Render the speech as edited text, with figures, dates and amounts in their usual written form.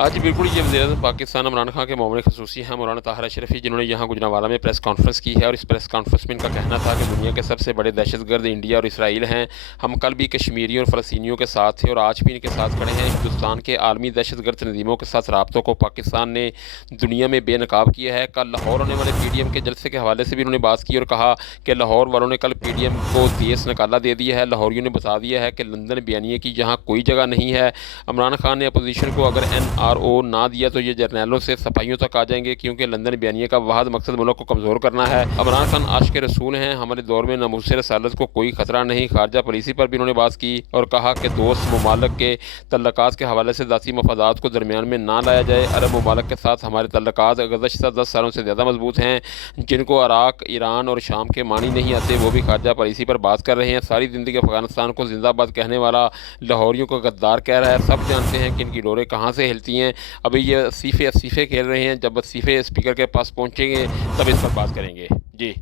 आज बिल्कुल ये वज़ीर-ए-आज़म पाकिस्तान इमरान खान के मामले ख़ुसूसी हैं मौलाना ताहिर अशरफ़ी, जिन्होंने यहाँ गुजरांवाला में प्रेस कॉन्फ्रेंस की है और इस प्रेस कॉन्फ्रेंस में इनका कहना था कि दुनिया के सबसे बड़े दहशतगर्द इंडिया और इसराइल हैं। हम कल भी कश्मीरियों और फ़लस्तीनियों के साथ थे और आज भी इनके साथ खड़े हैं। हिंदुस्तान के आलमी दहशतगर्द तंजीमों के साथ राब्तों को पाकिस्तान ने दुनिया में बेनकाब किया है। कल लाहौर होने वाले PDM के जलसे के हवाले से भी उन्होंने बात की और कहा कि लाहौर वालों ने कल PDM को तेज़ निकाला दे दिया है। लाहौरियों ने बता दिया है कि लंदन बयानिए की यहाँ कोई जगह नहीं है। इमरान खान ने अपोजिशन को अगर NRO ना दिया तो ये जर्नैलों से सफाइयों तक आ जाएंगे, क्योंकि लंदन बयानिए का वाहद मकसद मुल्क को कमज़ोर करना है। इमरान खान आशिक रसूल हैं, हमारे दौर में नमूसे रसालत को कोई ख़तरा नहीं। खारजा पॉलिसी पर भी उन्होंने बात की और कहा कि दोस्त ममालिक के तल्लुकात के हवाले से ज़ाती मफादात को दरमियान में ना लाया जाए। अरब ममालिक के साथ हमारे तल्लुकात गुज़श्ता 10 सालों से ज़्यादा मजबूत हैं। जिनको इराक, ईरान और शाम के मानी नहीं आते, वो भी खारजा पॉलिसी पर बात कर रहे हैं। सारी ज़िंदगी अफगानिस्तान को जिंदाबाद कहने वाला लाहौरियों को गद्दार कह रहा है। सब जानते हैं कि इनकी डोरें कहाँ से हिलती हैं। अभी ये वसीफ़े खेल रहे हैं, जब वसीफ़े स्पीकर के पास पहुँचेंगे तब इस पर बात करेंगे। जी।